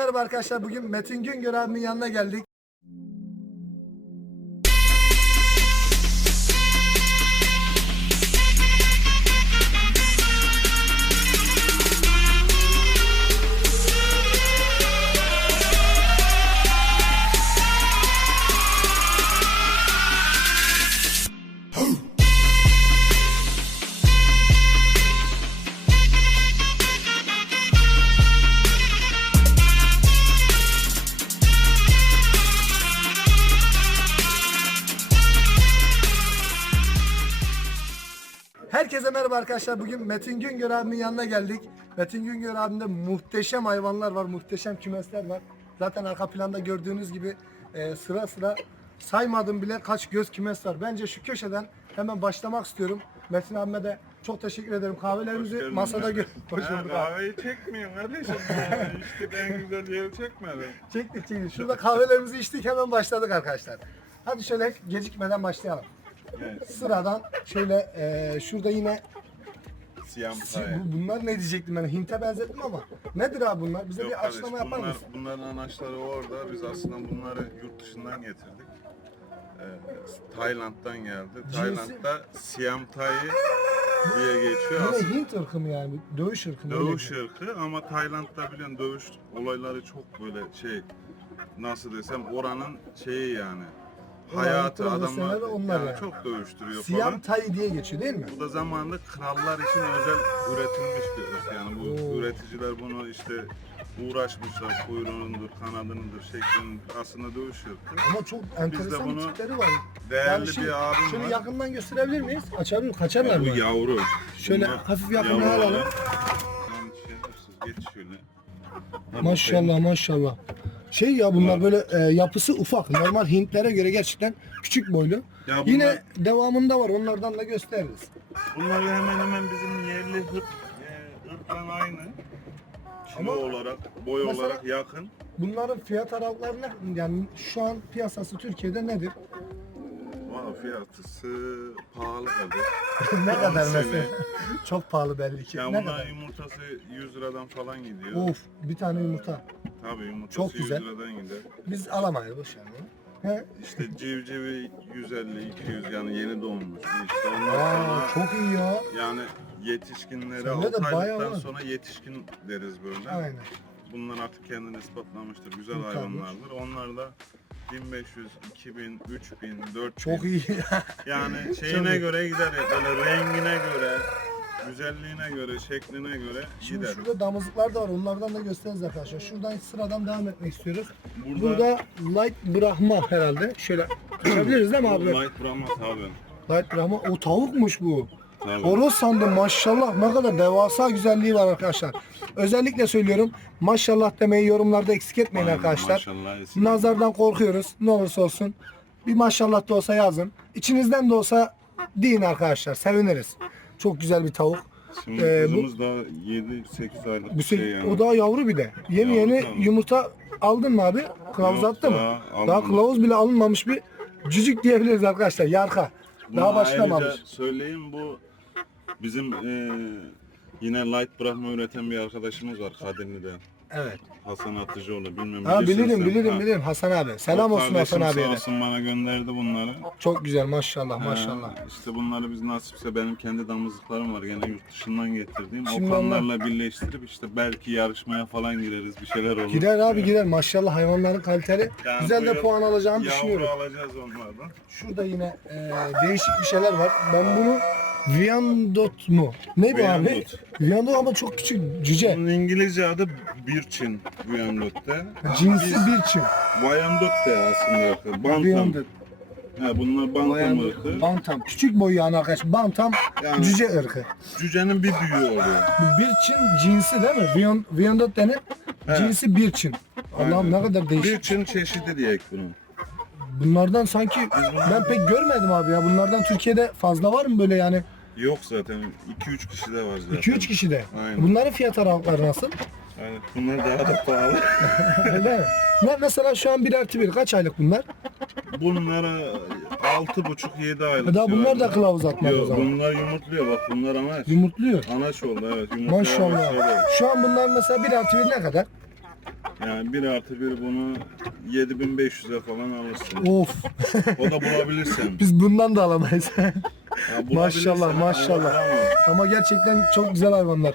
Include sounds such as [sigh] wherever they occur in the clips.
merhaba arkadaşlar. Bugün Metin Güngör abimin yanına geldik. Arkadaşlar. Bugün Metin Güngör abimin yanına geldik. Metin Güngör abimde muhteşem hayvanlar var, muhteşem kümesler var. Zaten arka planda gördüğünüz gibi e, sıra sıra saymadım bile kaç göz kümes var. Bence şu köşeden hemen başlamak istiyorum. Metin abime de çok teşekkür ederim. Kahvelerimizi geldin masada gör. Hoş Ha, bulduk abi. Kahveyi çekmiyorsun kardeşim. ya. [laughs] işte en güzel yeri çekmedin. Çektik çektik. Şurada kahvelerimizi içtik hemen başladık arkadaşlar. Hadi şöyle gecikmeden başlayalım. Evet. Sıradan şöyle e, şurada yine Siyam Si- saye. bu- bunlar ne diyecektim ben? Hint'e benzettim ama. Nedir abi bunlar? Bize Yok bir kardeş, açıklama yapar bunlar, mısın? bunların anaçları orada. Biz aslında bunları yurt dışından getirdik. Ee, Tayland'dan geldi. Tayland'da Siam Thai diye geçiyor. Yine Aslında Hint ırkı mı yani? Dövüş ırkı mı? dövüş ırkı ama Tayland'da biliyorsun dövüş olayları çok böyle şey nasıl desem oranın şeyi yani hayatı adamlar onlar yani yani. çok dövüştürüyor Siyam falan. Tay diye geçiyor değil mi? Bu da zamanında krallar için özel üretilmiş bir ırk. Yani bu Oo. üreticiler bunu işte uğraşmışlar. Kuyruğundur, kanadındır, şeklin aslında dövüş ırkı. Ama çok enteresan bunu tipleri var. Değerli şey, bir abim şöyle var. yakından gösterebilir miyiz? Açabilir Kaçarlar bu mı? yavru. Şöyle Bunlar hafif yakından alalım. Yani şey geç şöyle. Ha, Maşallah maşallah. Şey ya bunlar böyle e, yapısı ufak. Normal Hintlere göre gerçekten küçük boylu. Ya bunlar, Yine devamında var. Onlardan da gösteririz. bunlar hemen hemen bizim yerli hırk, e, ırkla aynı. Kilo Ama olarak, boy mesela- olarak yakın. Bunların fiyat aralıkları ne? Yani şu an piyasası Türkiye'de nedir? Valla fiyatısı pahalı tabii. [laughs] ne kadar mesela? Çok pahalı belli ki. Ya ne bunlar kadar? yumurtası 100 liradan falan gidiyor. Of bir tane yumurta. Tabii yumurtası Çok 100 güzel. liradan gider. Biz alamayız boş ver bunu. He? İşte civcivi 150 200 yani yeni doğmuş. İşte ondan Aa, sonra çok iyi ya. yani yetişkinlere Sende de 6 bayağı aylıktan var. sonra yetişkin deriz böyle. Aynen. Bunlar artık kendini ispatlamıştır. Güzel Tabii. hayvanlardır. Onlar da 1500, 2000, 3000, 4000. Çok iyi. [laughs] Yani şeyine iyi. göre gider. ya, Böyle rengine göre, güzelliğine göre, şekline göre Şimdi gider. şurada damızlıklar da var. Onlardan da gösteririz arkadaşlar. Şuradan sıradan devam etmek istiyoruz. Burada, Burada Light Brahma herhalde. Şöyle açabiliriz değil mi abi? Light Brahma tabii. Light Brahma. O tavukmuş bu. Tabii. Horoz sandım maşallah ne kadar devasa güzelliği var arkadaşlar. Özellikle söylüyorum maşallah demeyi yorumlarda eksik etmeyin Aynen, arkadaşlar. Maşallah. eski. Nazardan korkuyoruz. Ne olursa olsun. Bir maşallah da olsa yazın. İçinizden de olsa deyin arkadaşlar. Seviniriz. Çok güzel bir tavuk. Şimdi Ee, bu- kızımız daha 7-8 aylık Bu bir şey se- yani. O daha yavru bir de. Yeni Yavru yeni tabii. yumurta aldın mı abi? Kılavuz attı mı? daha Daha kılavuz bile alınmamış bir cücük diyebiliriz arkadaşlar. Yarka. Bunu Daha başlamamış. söyleyeyim bu bizim eee, yine Light Brahma üreten bir arkadaşımız var Kadirli'de. Evet. Hasan Atıcıoğlu bilmem Ha bilirsin bilirim sen. bilirim Ha. bilirim Hasan abi. Selam O olsun Hasan kardeşim abiye Sağ de. olsun bana gönderdi bunları. Çok güzel maşallah maşallah. Ha, işte bunları biz nasipse benim kendi damızlıklarım var gene yurt dışından getirdiğim. Şimdi o kanlarla birleştirip işte belki yarışmaya falan gireriz bir şeyler olur. Girer abi girer maşallah hayvanların kaliteli. Yani Güzel bu de yıl puan alacağını Yavru düşünüyorum. alacağız onlardan. Şurada yine e, değişik bir şeyler var. Ben bunu Viandot mu? Ne bu abi? Viandot. Viandot ama çok küçük cüce. Bunun İngilizce adı Birchin Vyandot'te. Cinsi bir çim. Vyandot de aslında. Bantam. Viandot. Ha, bunlar bantam Viandot. ırkı. Bantam. Küçük boyu yani arkadaş. Bantam Yani cüce ırkı. cücenin bir büyüğü oluyor. Bu bir çin cinsi değil mi? Viand- Viandot denir. He. Cinsi bir çin. Allah'ım ne kadar değişik. Birchin çeşidi diyek bunun. Bunlardan sanki ben pek görmedim abi ya. Bunlardan Türkiye'de fazla var mı böyle yani? Yok zaten 2-3 kişi de var zaten. 2-3 kişi de. Aynen. Bunların fiyat aralıkları nasıl? Yani bunlar daha da pahalı. [laughs] Öyle mi? Ne mesela şu an bir artı bir kaç aylık bunlar? Bunlara 6,5-7 aylık. Daha bunlar da civarında. kılavuz atmadı o Yok zaman. bunlar yumurtluyor bak bunlar anaç. Yumurtluyor. Anaç oldu evet yumurtluyor. Maşallah. Şu an bunlar mesela bir artı bir ne kadar? Yani 1 artı 1 bunu 7500'e falan alırsın. Of. O da bulabilirsen. Biz bundan da alamayız. Ya Maşallah, maşallah. Ama gerçekten çok güzel hayvanlar.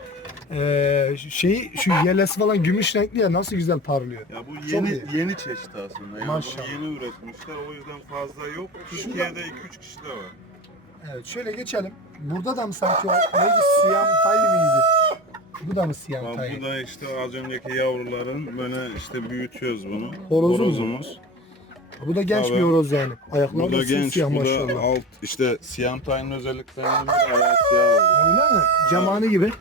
Ee, şeyi şu yelesi falan gümüş renkli ya nasıl güzel parlıyor. Ya bu yeni yeni çeşit aslında. Yani Maşallah. bunu yeni üretmişler. O yüzden fazla yok. Türkiye'de 2-3 kişi de var. Evet şöyle geçelim. Burada da mı sanki o neydi siyam tay mıydı? Bu da mı siyam tay? bu da işte az önceki yavruların böyle işte büyütüyoruz bunu. Horozu mu? Horozumuz. Bu da genç Tabii. bir horoz yani. Ayakları da da genç, siyah bu da maşallah. alt işte siyah tayın özelliklerinden biri ayağı siyah olur. Öyle mi? Camani gibi.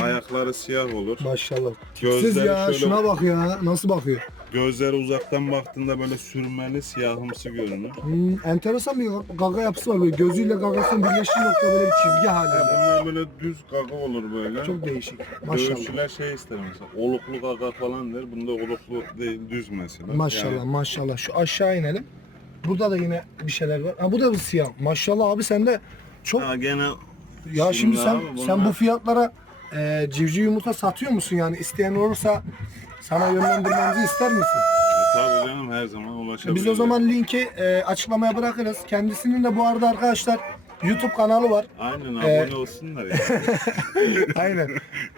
Ayakları siyah olur. Maşallah. Siz Gözleri ya şöyle şuna bak ya nasıl bakıyor. Gözleri uzaktan baktığında böyle sürmeli siyahımsı görünür. Hmm, enteresan bir gaga yapısı var böyle gözüyle gagasının birleştiği nokta böyle bir çizgi halinde. bunlar böyle düz gaga olur böyle. Çok değişik. Maşallah. Dövüşçüler şey ister mesela. Oluklu gaga falan der. Bunda oluklu değil düz mesela. Maşallah Yani maşallah. Şu aşağı inelim. Burada da yine bir şeyler var. Ha bu da bir siyah. Maşallah abi sen de çok ha, gene ya şimdi sen abi bunlar- sen bu fiyatlara e, civciv yumurta satıyor musun yani isteyen olursa sana yönlendirmemizi ister misin? tabii canım her zaman ulaşabilir. Biz o zaman linki e, açıklamaya bırakırız. Kendisinin de bu arada arkadaşlar YouTube kanalı var. Aynen Ee, abone olsunlar ya. [laughs] Aynen.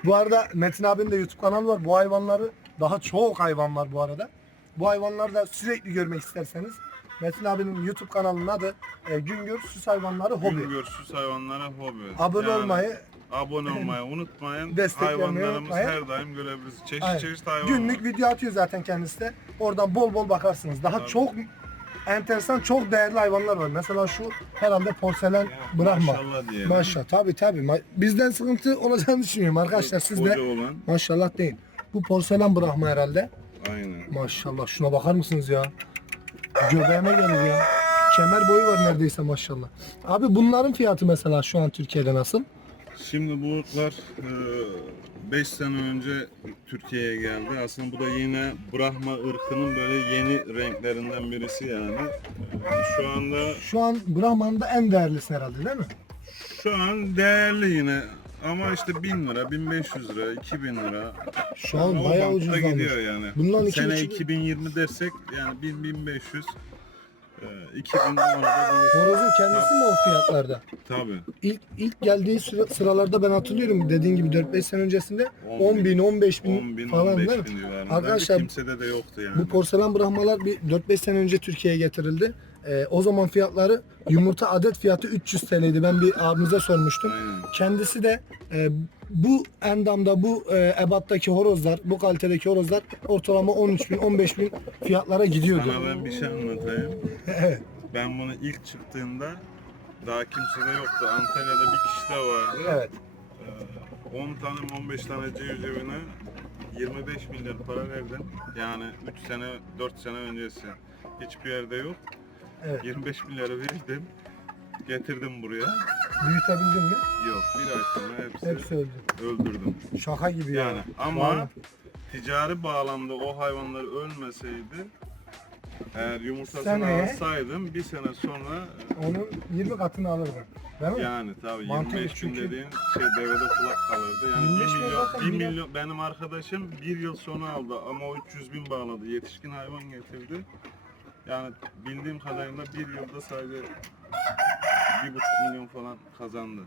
Bu arada Metin abinin de YouTube kanalı var. Bu hayvanları daha çok hayvan var bu arada. Bu hayvanları da sürekli görmek isterseniz Metin abinin YouTube kanalının adı e, Güngör Süs Hayvanları Hobi. Güngör süs hayvanlara hobi. Abone Yani olmayı, abone olmayı unutmayın. Desteklemeyi Hayvanlarımız unutmayın. her daim görebilirsiniz. Çeşit Aynen. çeşit hayvan günlük var. video atıyor zaten kendisi de. Oradan bol bol bakarsınız. Daha Tabii. çok enteresan, çok değerli hayvanlar var. Mesela şu herhalde porselen Brahma. Maşallah diyelim. Maşallah tabi tabi. Bizden sıkıntı olacağını düşünmüyorum arkadaşlar. Siz de olan. maşallah değil. Bu porselen Brahma herhalde. Aynen. Maşallah şuna bakar mısınız ya? Göbeğime gelir ya. Kemer boyu var neredeyse maşallah. Abi bunların fiyatı mesela şu an Türkiye'de nasıl? Şimdi bu ırklar 5 sene önce Türkiye'ye geldi. Aslında bu da yine Brahma ırkının böyle yeni renklerinden birisi yani. E, Şu anda Şu an Brahman'ın da en değerlisi herhalde değil mi? şu an değerli yine ama işte 1000 lira, 1500 lira, 2000 lira. Şu an Yani o bayağı bantta ucuzlamış. gidiyor yani. Bundan iki Sene buçuk- 2020 dersek yani 1000 1500 e, 2000 orada bulursun. Horozun kendisi mi o fiyatlarda? Tabii. İlk, ilk geldiği sıra- sıralarda ben hatırlıyorum dediğin gibi 4-5 sene öncesinde 10 10 bin, 15 bin 10 bin, falan 15 değil mi? bin. Arkadaşlar, kimsede de yoktu yani. Bu porselen brahmalar bir 4-5 sene önce Türkiye'ye getirildi. Ee, o zaman fiyatları yumurta adet fiyatı 300 TL'ydi. Ben bir abimize sormuştum. Aynen. Kendisi de e, bu endamda bu e, ebattaki horozlar, bu kalitedeki horozlar ortalama 13 bin, 15 bin fiyatlara gidiyordu. Sana ben bir şey anlatayım. Evet. Ben bunu ilk çıktığında daha kimsede yoktu. Antalya'da bir kişi de vardı. Evet. Ee, 10 tane mi 15 tane civcivine 25 milyar para verdim. Yani 3 sene 4 sene öncesi. Hiçbir yerde yok. Evet. 25 milyarı verdim. Getirdim buraya. Büyütebildin mi? Yok bir ay sonra hepsi, Hepsi öldü. öldürdüm. Şaka gibi ya. Yani ama Vallahi. ticari bağlamda o hayvanlar ölmeseydi eğer yumurtasını Seneye- alsaydım bir sene sonra Onun 20 katını alırdım. Değil mi? Yani tabii Mantıklı 25 gün çünkü. dediğin şey devede kulak kalırdı. Yani 25 1 bin milyon, zaten 1 milyon. milyon benim arkadaşım bir yıl sonra aldı ama o 300 bin bağladı. Yetişkin hayvan getirdi. Yani bildiğim kadarıyla bir yılda sadece bir buçuk milyon falan kazandı.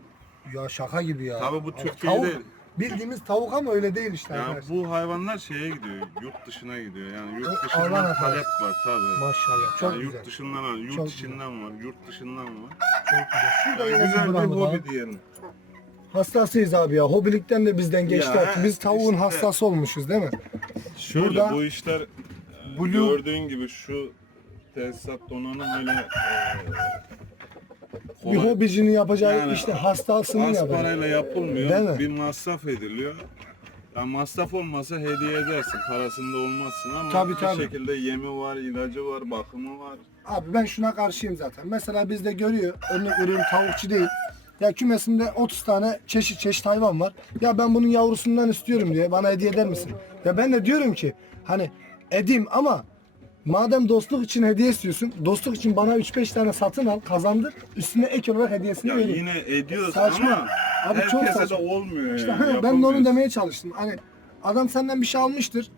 Ya şaka gibi ya. Tabii bu Abi Türkiye'de tavuk, bildiğimiz tavuk ama öyle değil işte yani arkadaşlar. bu hayvanlar şeye gidiyor, yurt dışına gidiyor. Yani yurt Alman dışından arkadaş. talep var tabii. Maşallah çok yani güzel. yurt dışından var, yurt Çok içinden var, yurt dışından var. Çok güzel. Şurada Yani yine güzel bir daha. hobi diyelim. Hastasıyız abi ya. Hobilikten de bizden geçti Ya, artık. Biz tavuğun işte. hastası olmuşuz değil mi? Şöyle Burada bu işler e, Blue- gördüğün gibi şu tesisat donanım öyle e, Bir kolay- hobicinin yapacağı Yani işte hastasını az yapar. parayla yapılmıyor. Değil mi? Bir masraf ediliyor. Ya masraf olmasa hediye edersin. Parasında olmazsın ama Tabii, bir tabii. şekilde yemi var, ilacı var, bakımı var. Abi ben şuna karşıyım zaten. Mesela bizde görüyor. Örnek veriyorum tavukçu değil. Ya kümesimde 30 tane çeşit çeşit hayvan var. Ya ben bunun yavrusundan istiyorum diye bana hediye eder misin? Ya ben de diyorum ki hani edeyim ama madem dostluk için hediye istiyorsun, dostluk için bana 3-5 tane satın al, kazandır. Üstüne ek olarak hediyesini Ya vereyim. yine ediyorsun Saçma. ama Abi çok herkese saçma. de olmuyor İşte yani. ben de onu demeye çalıştım. Hani adam senden bir şey almıştır.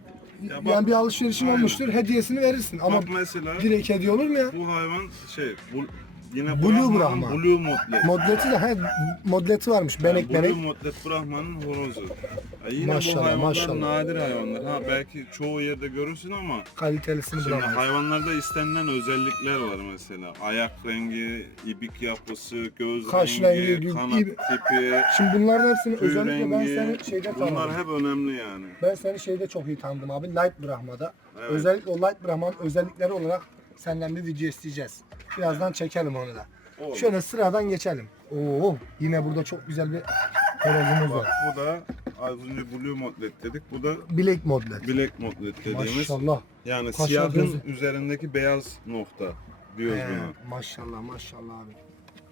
Ya bak- yani bir alışverişin Aynen. olmuştur. Hediyesini verirsin. Ama Bak mesela direkt hediye olur mu ya? bu hayvan şey bu, yine Blue Brahman'ın Brahma. Blue Modlet. Modleti de he, modleti varmış. Benek Yani benek. Blue Modlet Brahman'ın horozu. Ya yine Maşallah, bu hayvanlar maşallah. nadir hayvanlar. Ha belki çoğu yerde görürsün ama Kalitelisini Şimdi bulamaz. hayvanlarda istenilen özellikler var mesela. Ayak rengi, ibik yapısı, göz Kaş rengi, rengi, kanat ib- tipi, Şimdi bunların hepsini tüy özellikle ben rengi. seni şeyde Bunlar tanıdım. hep önemli yani. Ben seni şeyde çok iyi tanıdım abi. Light Brahma'da. Evet. Özellikle o Light Brahma'nın özellikleri olarak senden bir video isteyeceğiz. Birazdan çekelim onu da. Olur. Şöyle sıradan geçelim. Oo, yine burada çok güzel bir horozumuz var. bu da az önce Blue Modlet dedik. Bu da Black Modlet. Black Modlet dediğimiz. Maşallah. Yani Kaşar siyahın gözü. üzerindeki beyaz nokta diyoruz He, buna. maşallah maşallah abi.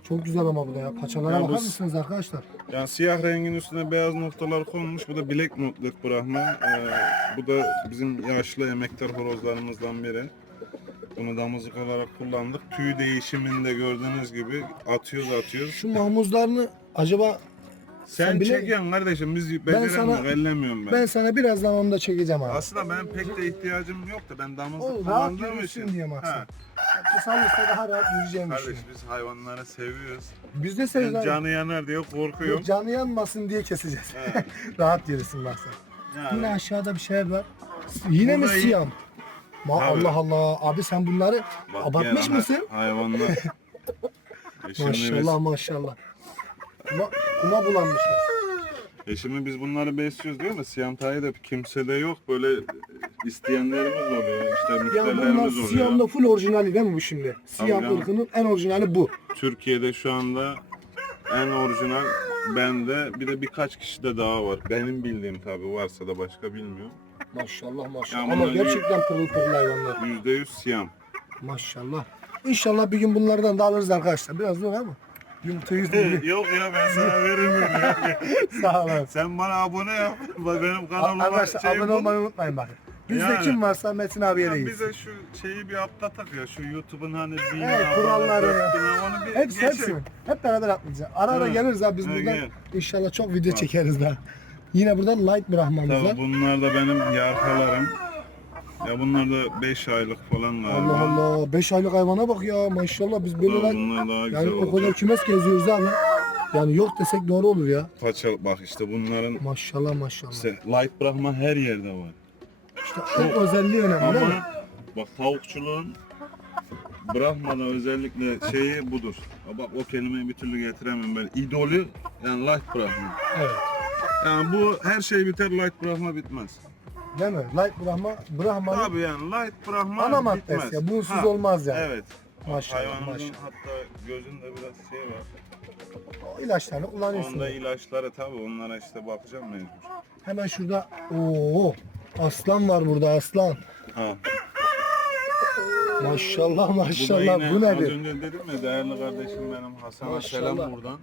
Çok güzel ama bu da ya. Paçalara Ya bu bakar mısınız arkadaşlar? Yani siyah rengin üstüne beyaz noktalar konmuş. Bu da Black Modlet Brahma. Ee, bu da bizim yaşlı emektar horozlarımızdan biri. Bunu damızlık olarak kullandık. Tüy değişiminde gördüğünüz gibi atıyoruz atıyoruz. Şu mahmuzlarını acaba Sen, sen bile- çekiyorsun kardeşim biz beceremiyoruz, sana- ellemiyorum ben. ben sana birazdan onu da çekeceğim abi. Aslında benim pek de ihtiyacım yok da ben damızlık O rahat kullandığım için. diye maksat. Kısalırsa daha rahat yürüyeceğimi Kardeş düşünüyorum. biz hayvanları seviyoruz. Biz de Ben seviyoruz abi. canı yanar diye korkuyorum. Canı yanmasın diye keseceğiz. He. [laughs] rahat yürüsün maksat. Yani, Yine aşağıda bir şey var. Yine mi Burada iyi- siyam? Ma Tabii. Allah Allah. Abi sen bunları bak abartmış gene mısın? Hayvanlar. [laughs] E şimdi Maşallah maşallah. Kuma, kuma bulanmışlar. E şimdi biz bunları besliyoruz değil mi? Siyantayı da kimsede yok. Böyle isteyenlerimiz oluyor. İşte Ya bunlar müşterilerimiz oluyor. siyamda full orijinali değil mi bu şimdi? Siyam canım. ırkının en orijinali bu. Türkiye'de şu anda en orijinal bende. Bir de birkaç kişi de daha var. Benim bildiğim tabii varsa da başka bilmiyorum. Maşallah maşallah. Ya Ama bunlar- gerçekten pırıl pırıl hayvanlar. %100 siyam. Maşallah. İnşallah bir gün bunlardan da alırız arkadaşlar. Biraz zor ama. Yumurta yüz milyon. [laughs] Yok ya ben sana veririm. [laughs] Sağ olun. Sen bana abone yap. Bak benim kanalıma Arkadaşlar şey abone olmayı unutmayın bakın. Bizde Yani. kim varsa Metin abiye Ya gitsin. bize şu şeyi bir atlatak ya şu YouTube'un hani bin Evet, abone, kuralları. dört bin bir Hepsi geçelim. hepsi. Hep beraber atlayacağız. Ara ara Evet. geliriz abi biz Evet, buradan. gel. İnşallah çok video çekeriz daha. Yine burada light Brahman'ımız var. Tabii bunlar da benim yarkalarım. Ya bunlar da 5 aylık falan galiba. Allah Allah. 5 aylık hayvana bak ya maşallah biz böyle lan. bunlar daha güzel Yani o kadar kümes geziyoruz abi. Yani yok desek doğru olur ya. Paça bak işte bunların Maşallah maşallah. işte light bırakma her yerde var. İşte o özelliği önemli değil mi? Ama bak tavukçuluğun bırakmada özellikle şeyi budur. Ya Bak o kelimeyi bir türlü getiremem ben. İdolü yani light bırakma. Evet. Yani bu her şey biter light bırakma bitmez. Değil mi? Light Brahma, Brahman'ın Tabii yani light bırakma ana bitmez. maddesi ya. Bunsuz Ha, olmaz yani. Evet. Maşallah Hayvanımızın maşallah. hatta gözünde biraz şey var. O ilaçlarını kullanıyorsun. Onda ilaçları tabii onlara işte bakacağım mecbur. Hemen şurada Oo aslan var burada aslan. Ha. Maşallah Bu maşallah bu, az nedir? önce dedim ya değerli kardeşim benim Hasan'a Maşallah. selam buradan.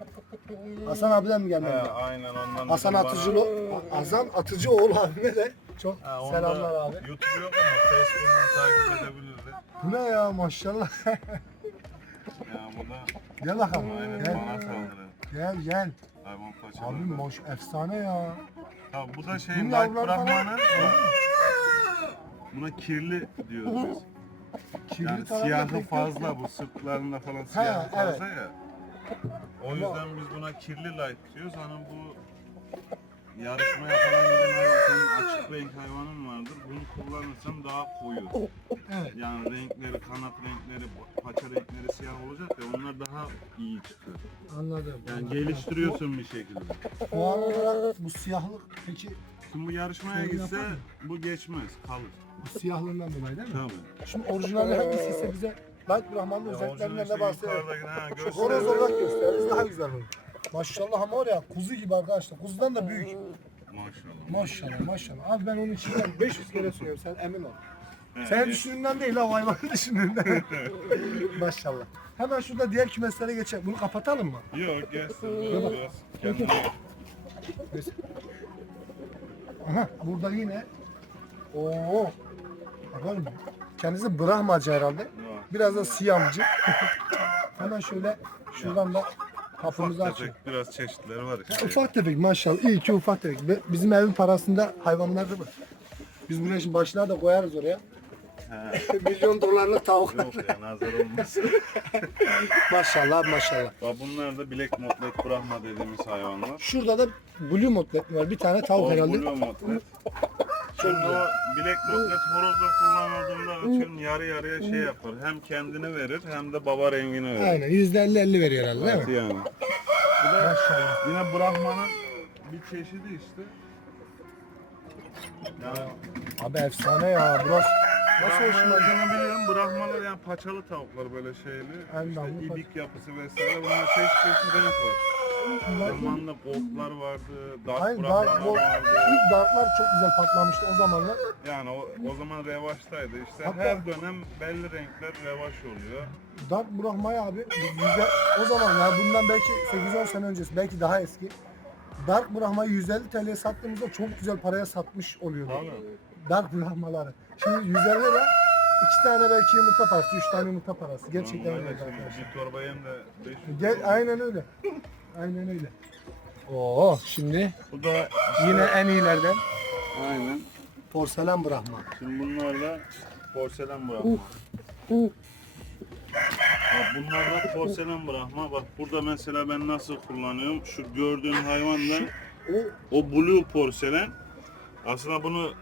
Hasan abiden mi He, geldi? aynen ondan. Hasan bizim Atıcılı Hasan Atıcıoğlu abime de çok bana- onda selamlar abi. YouTube yok ama Facebook'tan takip edebilirler. Bu ne ya maşallah. Ya [laughs] bu da gel bakalım. aynen Gel. bana saldırı. Gel gel. Hayvan maş efsane ya. Ha, bu da şey Bunun yavruları falan- bırakmanın Buna kirli diyoruz biz. Yani siyahı pek yok. fazla bu sırtlarında falan siyahı fazla ya. O yüzden biz buna kirli light diyoruz. Hani bu yarışmaya falan giden hayvan senin açık renk hayvanın vardır. Bunu kullanırsan daha koyu. Evet. Yani renkleri, kanat renkleri, paça renkleri siyah olacak ya onlar daha iyi çıkıyor. Anladım. Yani geliştiriyorsun bir şekilde. Puan olarak bu siyahlık peki Şimdi bu yarışmaya Şöyle gitse bu geçmez, kalır. siyahlığından dolayı değil mi? Tabii. Şimdi orijinali hangisi ise bize Light Brahman'ın özelliklerinden de bahsedelim. göster. horoz olarak gösteririz daha güzel olur. Maşallah ama var ya kuzu gibi arkadaşlar. Kuzudan da büyük. Maşallah. Maşallah maşallah. Abi ben onun içinden 500 kere söylüyorum sen emin ol. Senin düşündüğünden değil ha o hayvanın düşündüğünden. [laughs] maşallah. Hemen şurada diğer kümeslere geçelim. Bunu kapatalım mı? Yok gelsin. Kendine. Aha burada yine Oo. Bakalım. Kendisi Brahmacı herhalde. Biraz da siyamcı. [laughs] Hemen şöyle şuradan da kapımızı Ufak açıyor. tefek biraz çeşitleri var işte. Ufak tefek maşallah. İyi ki ufak tefek. Bizim evin parasında hayvanlar da var. Biz bunu şimdi başlığa da koyarız oraya. [laughs] Milyon dolarlık tavuklar. Yok ya nazar olmasın. [laughs] maşallah maşallah. Bak bunlar da Black Motlet Brahma dediğimiz hayvanlar. Şurada da Blue Motlet var. Bir tane tavuk O herhalde. Blue Motlet. Şimdi o Black Motlet horozda kullanıldığında için yarı yarıya şey yapar. Hem kendini verir hem de baba rengini verir. Aynen %50-50 veriyor herhalde değil Evet mi? yani. Bu da Maşallah. yine Brahman'ın bir çeşidi işte. Yani Abi efsane ya. Burası nasıl hoşuma. Brahmalarını biliyorum. Brahmalar yani paçalı tavuklar böyle şeyli. İşte ibik yapısı vesaire. Bunlar çeşit çeşit renk var. Zamanında botlar vardı, dark Aynen Dark Brahmalar Gold. vardı. İlk [laughs] Dark'lar çok güzel patlamıştı o zamanlar. Yani o, o zaman revaçtaydı. İşte Hatta- her dönem belli renkler revaç oluyor. Dark Brahma'ya abi güzel, o zaman ya bundan belki 8-10 sene öncesi belki daha eski. Dark Brahma'yı 150 TL'ye sattığımızda çok güzel paraya satmış oluyordu. Tabii. Dark Brahmaları. Şimdi 150 lira iki tane belki yumurta parası, üç tane yumurta parası. Gerçekten öyle arkadaşlar. bir torba yem de 500 Gel, aynen öyle. Aynen öyle. Oo şimdi Bu da yine en iyilerden aynen. porselen Brahma. Şimdi bunlar da porselen bırakma. Bak bunlar da porselen bırakma. Bak burada mesela ben nasıl kullanıyorum. Şu gördüğün hayvan da O o blue porselen. Aslında bunu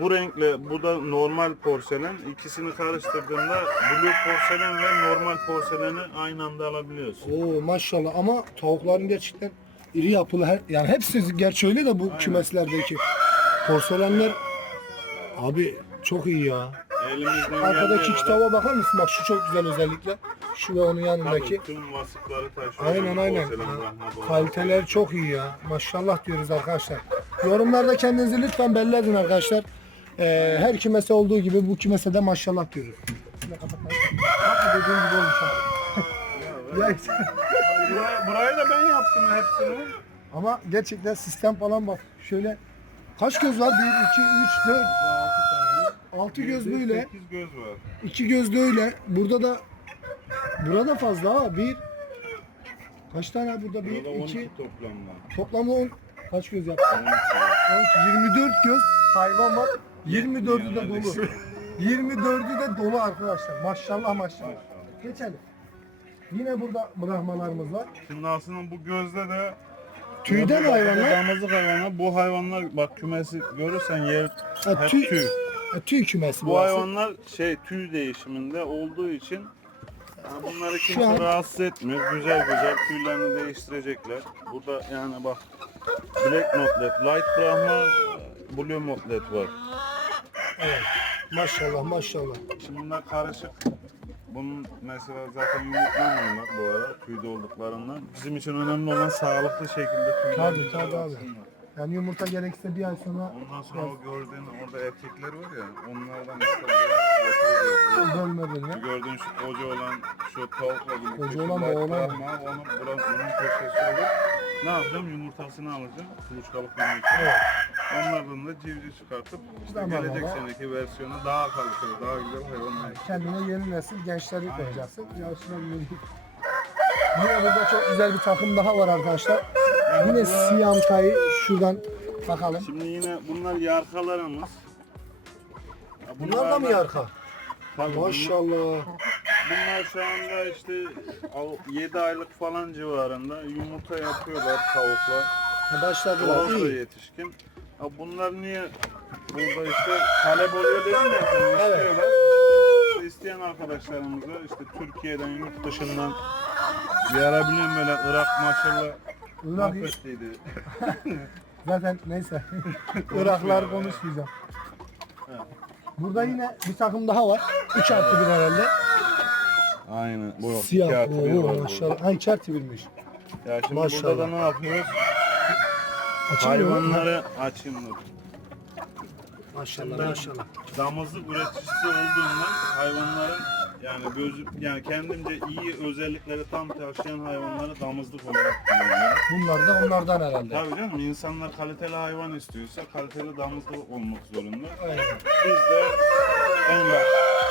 bu renkle bu da normal porselen. İkisini karıştırdığında blue porselen ve normal porseleni aynı anda alabiliyorsun. Oo maşallah ama tavukların gerçekten iri yapılı her yani hepsi gerçi öyle de bu Aynen. kümeslerdeki porselenler abi çok iyi ya. Elimizden Arkadaki geldiği tavuğa bakar mısın? Bak şu çok güzel özellikle. Şu ve onun yanındaki. Tabii tüm vasıfları taşıyor. Aynen aynen. Porselen. Kaliteler çok iyi ya. Maşallah diyoruz arkadaşlar. Yorumlarda kendinizi lütfen belli edin arkadaşlar. Ee, her kümese olduğu gibi bu kümese de maşallah diyoruz. Bak dediğim gibi olmuş abi. İşte- Burayı, burayı da ben yaptım hepsini. Ama gerçekten sistem falan bak. Şöyle kaç göz var? 1, 2, 3, 4, 6 göz böyle. 8 göz var. 2 göz de öyle. Burada da burada fazla ha. Bir kaç tane burada? 1, Burada 12 2, toplam var. toplamda 10 kaç göz yaptı? 12 var. 12, 24 göz hayvan var. 24'ü de dolu. 24'ü de dolu arkadaşlar. Maşallah maşallah. Geçelim. Yine burada brahmalarımız var. Şimdi aslında bu gözde de Tüyden hayvanlar. Damızlık hayvanlar. Bu hayvanlar bak kümesi görürsen yer Ha, hep tüy, tüy. tüy kümesi Bu burası. hayvanlar şey tüy değişiminde olduğu için yani bunları kimse an- rahatsız etmiyor. Güzel güzel tüylerini değiştirecekler. Burada yani bak Black Motlet, Light Brahma, Blue Motlet var. Evet. Maşallah maşallah. Şimdi bunlar karışık. Bunun mesela zaten yumurtlamıyorlar bu ara tüyde olduklarından. Bizim için önemli olan sağlıklı şekilde tüylerini Tabii, tabii abi. Yani yumurta gerekirse bir ay sonra Ondan sonra o gördüğün orada erkekler var ya onlardan işte götürüyoruz. bölmediğine. Gördüğün şu koca olan şu tavukla birlikte Koca şu olan da oğlan. brahma, onu burası onun köşesi olur. Ne yapacağım? Yumurtasını alacağım. Kuluçkalık yumurta. Onlardan da civciv çıkartıp işte Tamam gelecek baba. seneki versiyonu daha kaliteli, daha güzel hayvanlar. Kendine yeni nesil gençleri koyacaksın. Yaşına yürüyüp. Yine burada çok güzel bir takım daha var arkadaşlar. Yine Siyam Tay şuradan bakalım. Şimdi yine bunlar yarkalarımız. Ya Bunlar da mı yarka? Tabii bunlar- Maşallah. Bunlar şu anda işte 7 aylık falan civarında yumurta yapıyorlar tavuklar. Ha, Başladılar. Tavuk da İyi. yetişkin. Ha bunlar niye burada işte talep oluyor dedim ya şimdi Evet. istiyorlar. İşte isteyen arkadaşlarımıza işte Türkiye'den yurt dışından biliyorum böyle Irak maşallah Irak mahvettiydi. [laughs] zaten neyse. [laughs] Iraklar konuşmayacağım. Burada yine bir takım daha var. 3 artı 1 herhalde. Aynen. Bu yok. Siyah. artı bir var maşallah. Ha 2 artı 1'miş. Ya şimdi Maşallah. burada da ne yapıyoruz? Açılmıyor? Hayvanları açayım dur. Maşallah maşallah. damızlık üreticisi olduğundan hayvanların yani gözü yani kendince iyi özellikleri tam taşıyan hayvanları damızlık olarak kullanıyor. Bunlar da onlardan herhalde. Tabii canım insanlar kaliteli hayvan istiyorsa kaliteli damızlık olmak zorunda. Aynen. Biz de en baş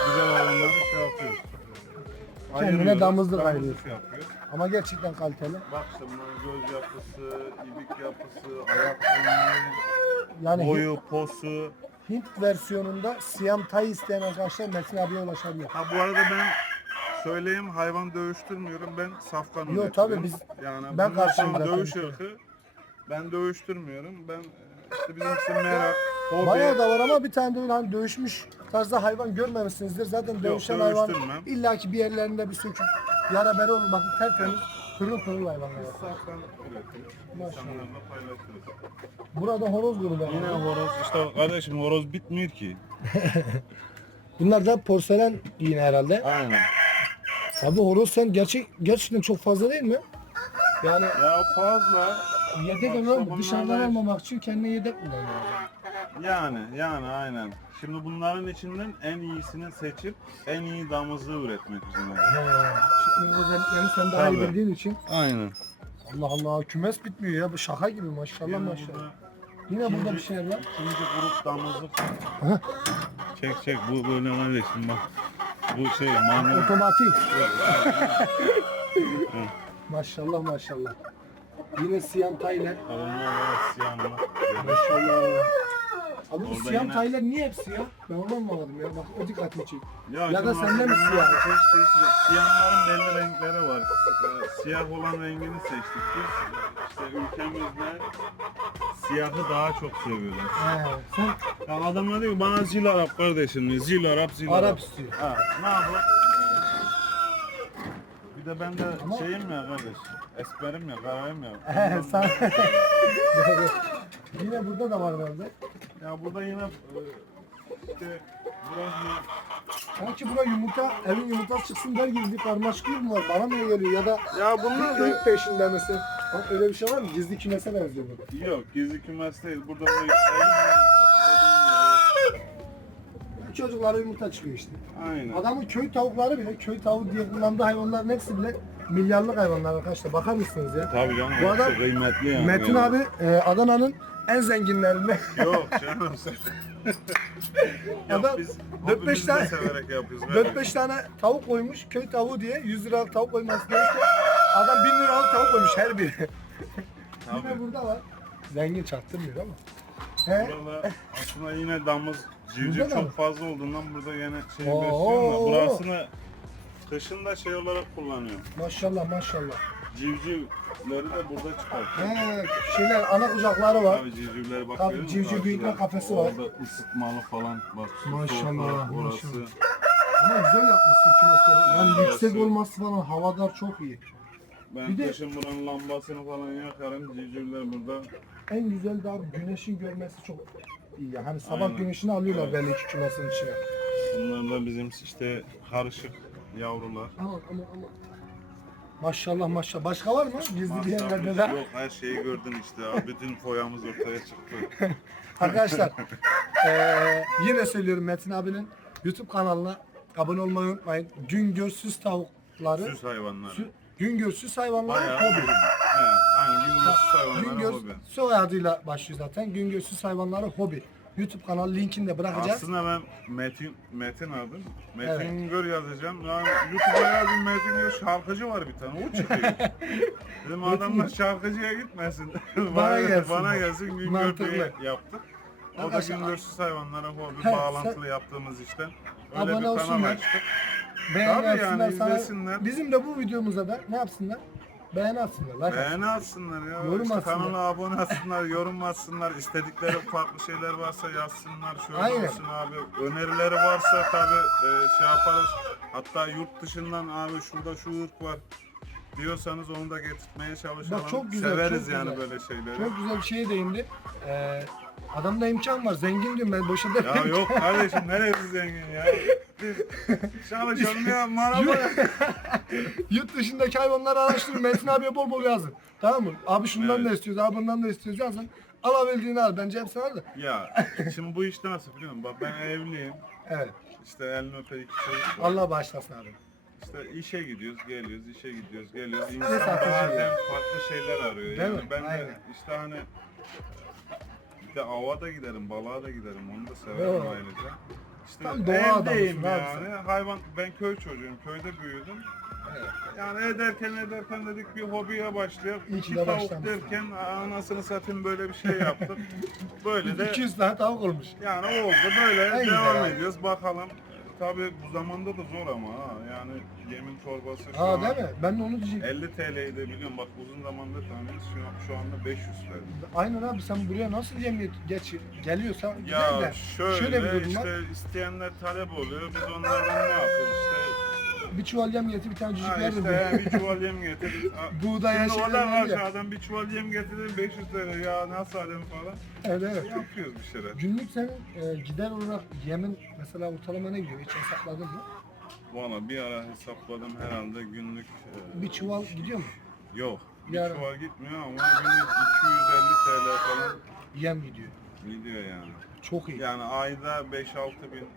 güzel hayvanları şey yapıyoruz. Kendine Ayırıyoruz, damızlık ayırıyorsun. yapıyoruz. Ama gerçekten kaliteli. Bak işte bunların göz yapısı, ibik yapısı, ayak rengi, Yani boyu, posu. Hint versiyonunda Siam Tay isteyen arkadaşlar Metin abiye ulaşabilir. Ha bu arada ben söyleyeyim hayvan dövüştürmüyorum ben safkan Yok, üretiyorum. tabii biz- yani ben bunlar karşıyım tam zaten. dövüş ırkı. Ben dövüştürmüyorum. Ben işte bizimkisi merak, hobi. Bayağı da var ama bir tane de öyle hani dövüşmüş tarzda hayvan görmemişsinizdir. Zaten dövüşen hayvan dövüştürmem. illaki bir yerlerinde bir söküp yara bere olur. Bakın tertemiz pırıl pırıl hayvanlar. Biz. İnsanlarla paylaşıyoruz. Burada horoz grubu var. Yine horoz işte kardeşim horoz bitmiyor ki. [laughs] Bunlar da porselen yine herhalde. Aynen. Abi horoz sen gerçek gerçekten çok fazla değil mi? Yani Ya fazla yedek Bak, olarak dışarıdan da- almamak için kendine yedek kullanıyor. Yani yani aynen. Şimdi bunların içinden en iyisini seçip en iyi damızlığı üretmek üzere. Şimdi özelliklerini sen daha iyi Tabii. bildiğin için. Aynen. Allah Allah kümes bitmiyor ya bu şaka gibi maşallah Yine maşallah. burada Yine burada bir şey var. ikinci grup damızlık. Aha. Çek çek bu böyle kardeşim bak. Bu şey manuel. Otomatik. [laughs] maşallah maşallah. Yine Siam Tayler. Adamlar var siyahlar. Maşallah. Abi bu Orada Siam yine- Tayler niye hep siyah? Ben onu anlamadım ya. Bak o dikkatimi çekti. Ya da şimdi sende mi bunlar siyah? çeşit çeşit. Siyahların belli renkleri var. Ee, Siyah olan rengini seçtik biz. İşte ülkemizde siyahı daha çok seviyorlar. He, sen Ya adamlar diyor ki, bana zil Arap kardeşim diyor. Zil Arap, zil Arap. Arap istiyor. Ha, ne yapalım? Bir de ben de Ama- şeyim ya kardeş. Esmerim ya, karayım ya. He, sen... [laughs] Yine burada da var herhalde. Ya burada yine e, işte biraz mı Sanki buna yumurta, evin yumurtası çıksın der gibi bir karmaşık mı var? Bana mı geliyor? Ya da Ya bunlar da peşinde mesela. Bak öyle bir şey var mı? Gizli kümese benziyor bu. yok gizli kümes değil. Burada bu Çocuklara yumurta çıkıyor işte. Aynen. Adamın köy tavukları bile, köy tavuğu diye kullandığı hayvanların hepsi bile milyarlık hayvanlar arkadaşlar. Bakar mısınız ya? Tabii canım. Bu adam- kıymetli yani. Metin abi e, Adana'nın en zenginlerinden. Yok [laughs] canım sen. Adam Yok biz dört beş hobimizi de tane- severek yapıyoruz. [laughs] 4-5 tane tavuk koymuş, köy tavuğu diye 100 liralık tavuk koyması gerekiyor. Adam 1000 liralık tavuk koymuş her biri. Yine Tabii. burada var. Zengin çaktırmıyor ama. He? Burada aslında yine damız civciv Burada da mı? çok fazla olduğundan burada yine şey Oo. besliyorum da burasını kışın da şey olarak kullanıyorum. Maşallah maşallah. Civcivleri de burada çıkartıyorum. He, şeyler ana kucakları var. Tabii civcivlere bak Tabii, görüyor musun? civciv Karşıda. büyütme kafesi var. Orada ısıtmalı falan bak. su Maşallah, soğuk Orası. maşallah. Ama güzel yapmışsın kümesleri. Yani Burası- yüksek olması falan havadar çok iyi. Ben Bir de- kışın buranın lambasını falan yakarım. Civcivler burada. En güzel de abi güneşin görmesi çok iyi. ya. Hani sabah Aynen. güneşini alıyorlar Evet. belli ki kümesin içine. Bunlar da bizim işte karışık yavrular. Aman aman aman. Maşallah maşallah. Başka var mı? Gizli bir yerlerde Masraflı- de. Yok her şeyi gördün işte. abi. Bütün foyamız ortaya çıktı. [laughs] Arkadaşlar eee, yine söylüyorum Metin abinin YouTube kanalına abone olmayı unutmayın. Güngör süs tavukları. Süs hayvanları. Sü, Güngör süs hayvanları Bayağı hobi. He, gündüz süs hayvanları Güngör hobi. soyadıyla başlıyor zaten. Güngör süs hayvanları hobi. YouTube kanalı linkini de bırakacağız. Aslında ben Metin Metin adım. Metin Evet. Güngör yazacağım. Yani YouTube'a yazdım Metin Güngör şarkıcı var bir tane. O çıkıyor. [laughs] Dedim adamlar şarkıcıya gitmesin. [laughs] bana, gelsin. Bana gelsin Güngör Mantıklı. diye yaptık. O da Arkadaşlar, Güngörsüz hayvanlara hobi sen- bağlantılı yaptığımız işten. Öyle Abone bir kanal olsunlar. açtık. Beğeni Tabii yani, atsınlar sana. izlesinler. Bizim de bu videomuza da ne yapsınlar? Beğeni atsınlar. Like. Beğeni atsınlar ya. Yorum işte atsınlar. Kanala abone atsınlar, yorum atsınlar. İstedikleri farklı şeyler varsa yazsınlar. Şöyle Aynen. olsun abi. Önerileri varsa tabi şey yaparız. Hatta yurt dışından abi şurada şu ırk var diyorsanız onu da getirtmeye çalışalım. Bak çok güzel, Severiz çok yani güzel. böyle şeyleri. Çok güzel bir şeye değindi. Ee, adamda imkan var. Zengin diyorum ben. Boşa Ya demiyorum. yok kardeşim neresi zengin ya? Biz çalışalım ya maraba. Yurt dışındaki hayvanları araştırın. Metin abiye bol bol yazın. Tamam mı? Abi şundan Evet. da istiyoruz, abi bundan da istiyoruz yazın. Alabildiğini al. Bence hepsini al da. ya şimdi bu işte nasıl biliyor musun? Bak ben evliyim. Evet. İşte elini öpe iki çocuk var. Allah bağışlasın abi. İşte işe gidiyoruz, geliyoruz, işe gidiyoruz, geliyoruz. İnsan satıcı bazen farklı şeyler arıyor. Değil yani mi? ben de Aynen. işte hani bir de ava da giderim, balığa da giderim. Onu da severim Doğru. ayrıca. İşte Tam doğa evdeyim adamısın abi yani. Hayvan, ben köy çocuğuyum, köyde büyüdüm. Yani ederken ederken dedik bir hobiye başlayalım. İyi ki İki de tavuk başlamışsın. derken anasını satayım böyle bir şey yaptık. [laughs] Böyle de 200 tane tavuk olmuş. yani oldu böyle En güzel devam abi. ediyoruz bakalım. Tabi bu zamanda da zor ama ha yani yemin torbası şu Aa an değil mi? Ben de onu diyecektim. 50 TL'yi de biliyorum bak uzun zamandır tanıyoruz şu, an- şu anda 500 TL. Aynen abi sen buraya nasıl yem geç geliyorsa güzel Ya de. şöyle, şöyle bir durum var. işte isteyenler talep oluyor biz onlardan ne yapıyoruz işte Bir çuval yem getir bir tane cücük Ha işte ya, bir çuval yem getir. [laughs] Buğday Şimdi şeyler oradan var ya. aşağıdan bir çuval yem getirin 500 lira ya nasıl alem falan. Evet evet. Yapıyoruz bir şeyler. Günlük senin e, gider olarak yemin mesela ortalama ne gidiyor? Hiç hesapladın mı? Valla bir ara hesapladım herhalde günlük e, Bir çuval gidiyor mu? yok. Bir Yarın. çuval gitmiyor ama günlük 250 TL falan Yem gidiyor. gidiyor yani. Çok iyi. Yani ayda 5-6 bin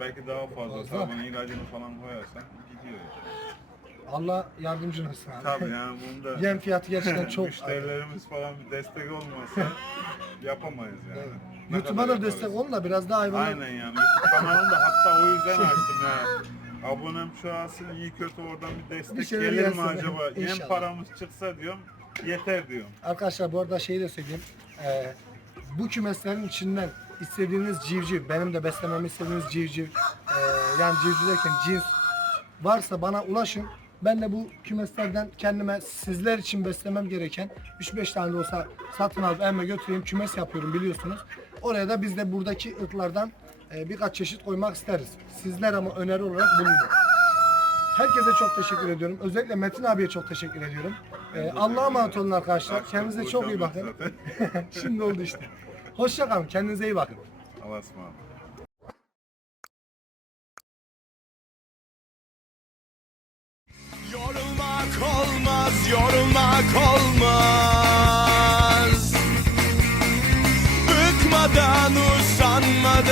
belki daha fazla Fazla. tabii ilacını falan koyarsan gidiyor. Allah yardımcın olsun abi. Tabii yani bunda [laughs] Yem fiyatı gerçekten çok. müşterilerimiz falan bir destek olmasa yapamayız yani. Evet. Ne YouTube'a kadar da destek yaparız? olun da biraz daha hayvanlar. Aynen yani YouTube kanalını da hatta o yüzden açtım ya. Abonem şu an iyi kötü oradan bir destek Bir şeyler gelir mi gelsin. acaba? Yem İnşallah. paramız çıksa diyorum yeter diyorum. Arkadaşlar bu arada şeyi de söyleyeyim. Ee, bu kümeslerin içinden istediğiniz civciv, benim de beslememi istediğiniz civciv, ee, yani civciv derken cins varsa bana ulaşın. Ben de bu kümeslerden kendime sizler için beslemem gereken 3-5 tane de olsa satın alıp evime götüreyim kümes yapıyorum biliyorsunuz. Oraya da biz de buradaki ırklardan birkaç çeşit koymak isteriz. Sizler ama öneri olarak bulunun. Herkese çok teşekkür ediyorum. Özellikle Metin abiye çok teşekkür ediyorum. Ee, Allah'a emanet olun arkadaşlar. Kendinize çok iyi bakın. [laughs] Şimdi oldu işte. Hoşça kalın. Kendinize iyi bakın. Allah'a ısmarladık. Yorulmak olmaz, yorulmak olmaz Bıkmadan, usanmadan